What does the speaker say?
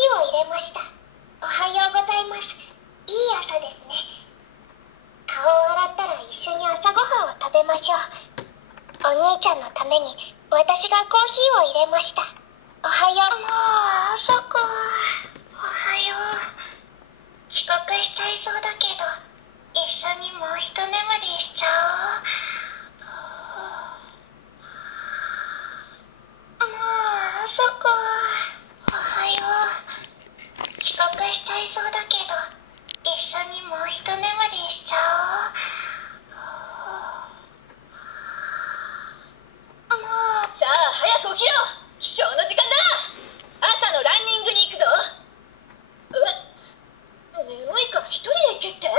ーを入れました。おはようございます。いい朝ですね。顔を洗ったら一緒に朝ごはんを食べましょう。お兄ちゃんのために私がコーヒーを入れました。おはよう。もう朝か。おはよう。遅刻しちゃいそうだけど、一緒にもう一眠りしちゃおう。もう朝か。おはよう。遅刻しちゃいそうだけど、一緒にもう一眠りしちゃおう。さあ早く起きろ。起床の時間だ。朝のランニングに行くぞ。眠いから一人で行けって。